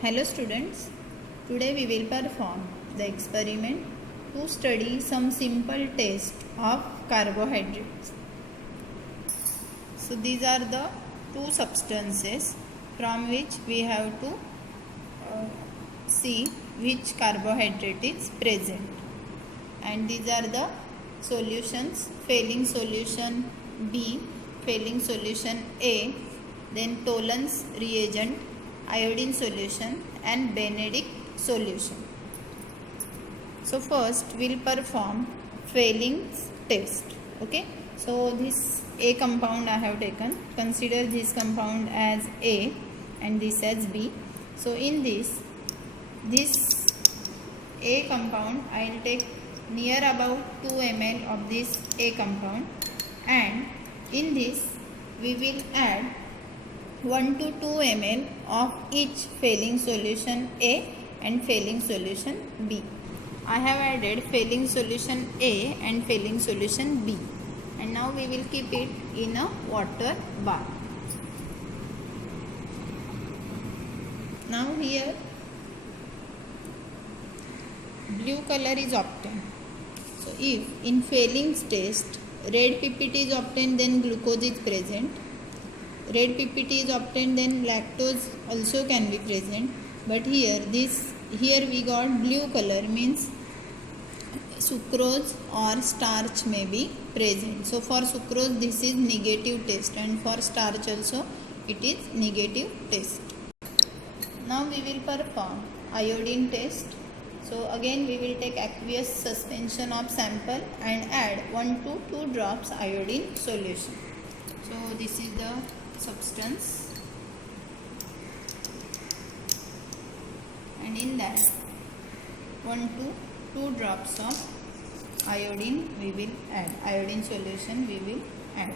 Hello students, today we will perform the experiment to study some simple test of carbohydrates. So these are the two substances from which we have to see which carbohydrate is present, and these are the solutions: Fehling solution B, Fehling solution A, then Tollens reagent, iodine solution and Benedict solution. So first we'll perform Fehling's test. Okay, so this A compound I have taken. Consider this compound as A and this as B. So in this A compound I will take near about 2 ml of this A compound, and in this we will add 1 to 2 ml of each Fehling solution A and Fehling solution B. I have added Fehling solution A and Fehling solution B, and now we will keep it in a water bath. Now here blue color is obtained. So if in Fehling's test red PPT is obtained, then glucose is present. Red PPT is obtained, then lactose also can be present. But here we got blue color, means sucrose or starch may be present. So for sucrose this is negative test, and for starch also it is negative test. Now we will perform iodine test. So again we will take aqueous suspension of sample and add 1 to 2 drops iodine solution. So this is the substance, and in that 1 to 2 drops of iodine we will add, iodine solution we will add.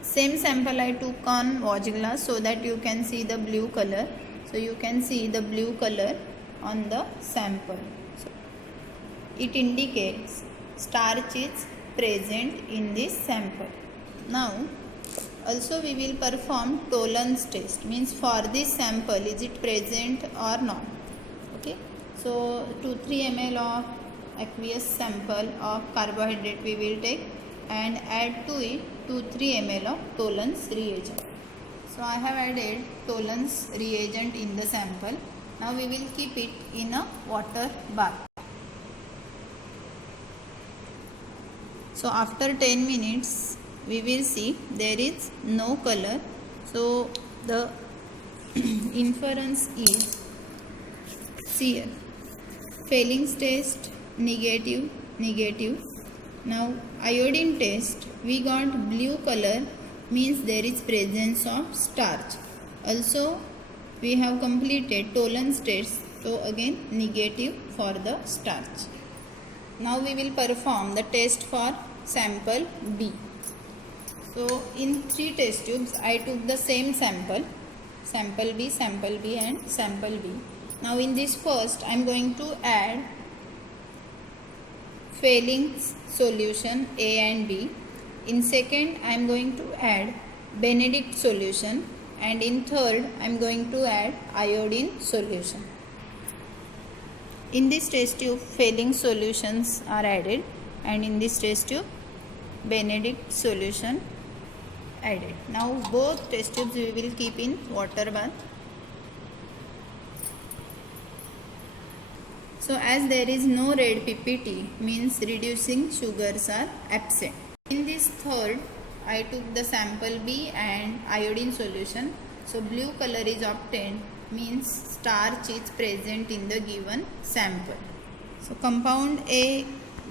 Same sample I took on watch glass so that you can see the blue color. So you can see the blue color on the sample. So it indicates starch is present in this sample. Now also we will perform Tollens test, means for this sample is it present or not. Okay, so 2-3 ml of aqueous sample of carbohydrate we will take and add to it 2-3 ml of Tollens reagent. So I have added Tollens reagent in the sample. Now we will keep it in a water bath. So after 10 minutes we will see there is no color. So the inference is here. Fehling's test negative, negative. Now iodine test we got blue color, means there is presence of starch. Also we have completed Tollens test, so again negative for the starch. Now we will perform the test for sample B. So in 3 test tubes I took the same sample, sample B and sample B. Now in this first I am going to add Fehling's solution A and B. In second I am going to add Benedict solution, and in third I am going to add iodine solution. In this test tube Fehling solutions are added, and in this test tube Benedict solution added. Now both test tubes we will keep in water bath. So as there is no red PPT, means reducing sugars are absent. In this third I took the sample B and iodine solution. So blue color is obtained, means starch is present in the given sample. So compound A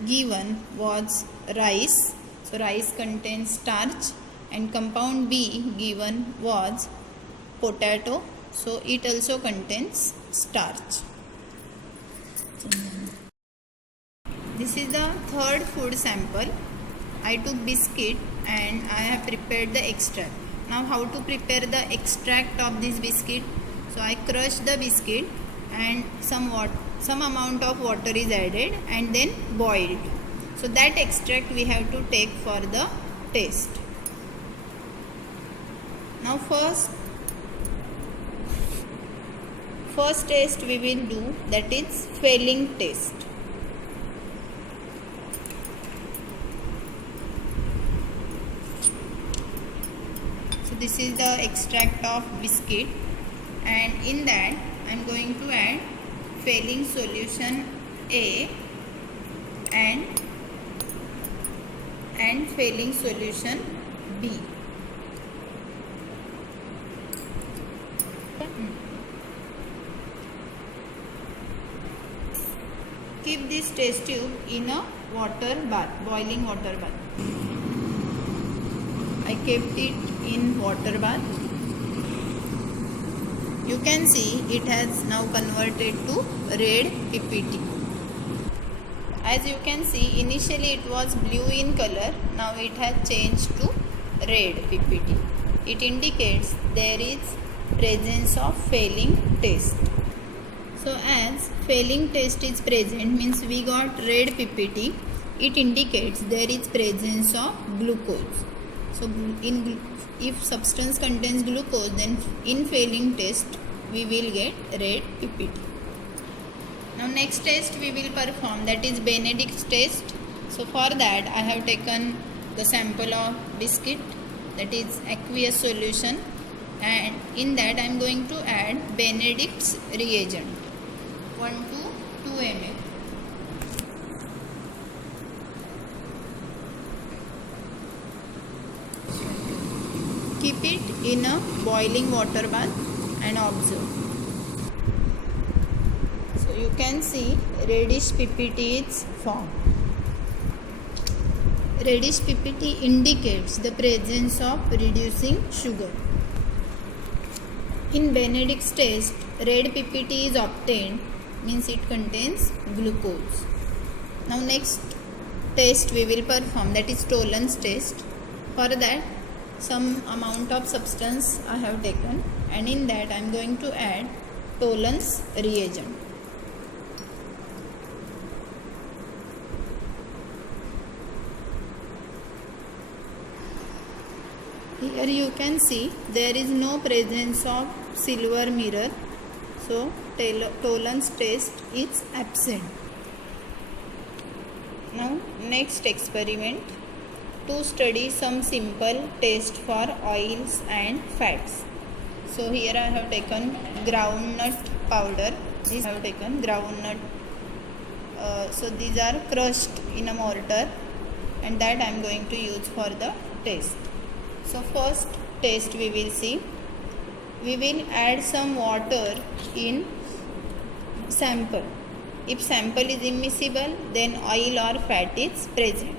given was rice. So rice contains starch, and compound B given was potato. So it also contains starch. This is the third food sample. I took biscuit and I have prepared the extract. Now how to prepare the extract of this biscuit? So I crush the biscuit and some amount of water is added and then boiled. So that extract we have to take for the test. Now first test we will do, that is failing test. So this is the extract of biscuit, and in that I am going to add failing solution A and failing solution B. Keep this test tube in a water bath, boiling water bath. I kept it in water bath. You can see it has now converted to red PPT. As you can see, initially it was blue in color, now it has changed to red PPT. It indicates there is presence of failing test. So as failing test is present, means we got red PPT, it indicates there is presence of glucose. So if substance contains glucose, then in failing test we will get red PPT. Now next test we will perform, that is Benedict's test. So for that I have taken the sample of biscuit, that is aqueous solution, and in that I am going to add Benedict's reagent, 1 to 2 ml. Keep it in a boiling water bath and observe. So you can see reddish PPT is formed. Reddish PPT indicates the presence of reducing sugar. In Benedict's test, red PPT is obtained, means it contains glucose. Now next test we will perform, that is Tollens test. For that some amount of substance I have taken, and in that I am going to add Tollens reagent. Here you can see there is no presence of silver mirror, so Tollens test is absent. Now next experiment, to study some simple test for oils and fats. So here I have taken groundnut powder, this I have taken groundnut, so these are crushed in a mortar, and that I am going to use for the test. So first test we will see, we will add some water in sample. If sample is immiscible, then oil or fat is present.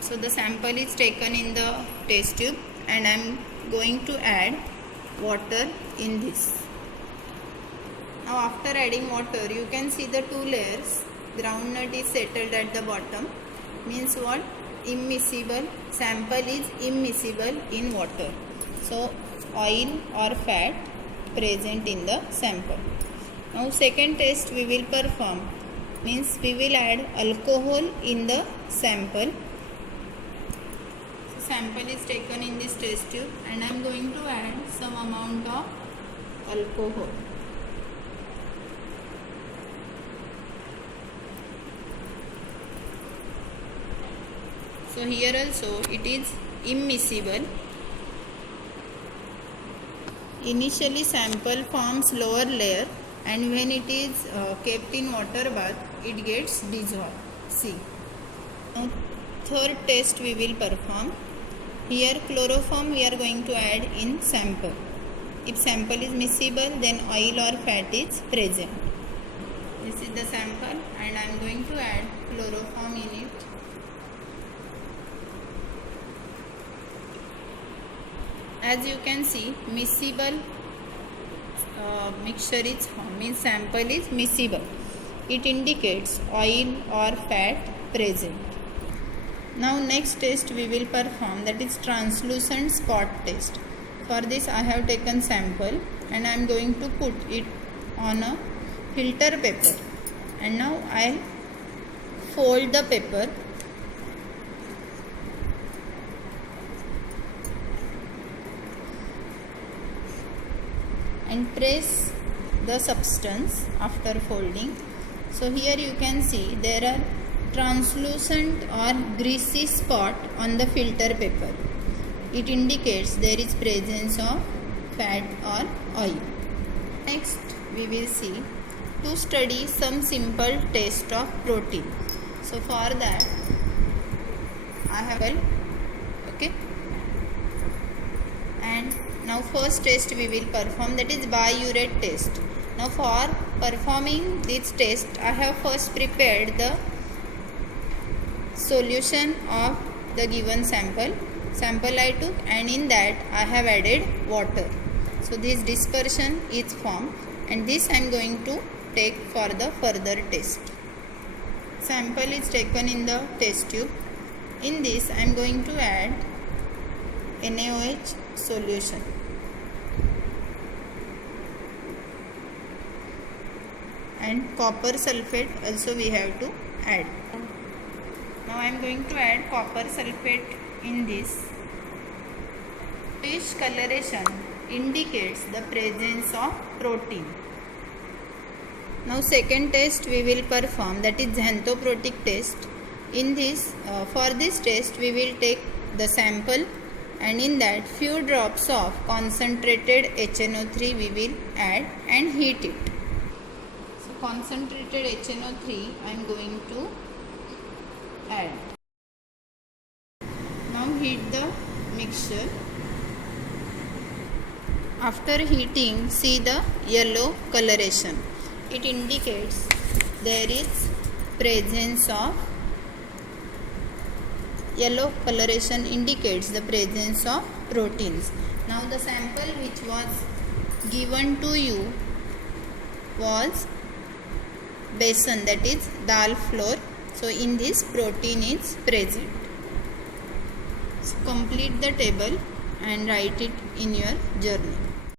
So the sample is taken in the test tube, and I am going to add water in this. Now after adding water, you can see the two layers. Groundnut is settled at the bottom, means what? Immiscible. Sample is immiscible in water. So oil or fat present in the sample. Now second test we will perform, means we will add alcohol in the sample. So sample is taken in this test tube, and I am going to add some amount of alcohol. So here also it is immiscible. Initially sample forms lower layer, and when it is kept in water bath, it gets dissolved. See. Now third test we will perform. Here chloroform we are going to add in sample. If sample is miscible, then oil or fat is present. This is the sample, and I am going to add chloroform in it. As you can see, miscible mixture is formed, means sample is miscible. It indicates oil or fat present. Now next test we will perform, that is translucent spot test. For this I have taken sample, and I am going to put it on a filter paper, and now I fold the paper and press the substance after folding. So here you can see there are translucent or greasy spot on the filter paper. It indicates there is presence of fat or oil. Next we will see to study some simple test of protein. So for that I have okay, and now first test we will perform, that is biuret test. Now for performing this test I have first prepared the solution of the given sample I took, and in that I have added water. So this dispersion is formed, and this I am going to take for the further test. Sample is taken in the test tube. In this I am going to add NaOH solution. And copper sulfate also we have to add. Now I am going to add copper sulfate in this. Fish coloration indicates the presence of protein. Now second test we will perform, that is xanthoprotic test. In this, for this test we will take the sample, and in that few drops of concentrated HNO3 we will add and heat it. So concentrated HNO3 I am going to add. Now heat the mixture. After heating, see the yellow coloration. It indicates there is presence of yellow coloration indicates the presence of proteins. Now the sample which was given to you was besan, that is dal flour. So in this protein is present. So complete the table and write it in your journal.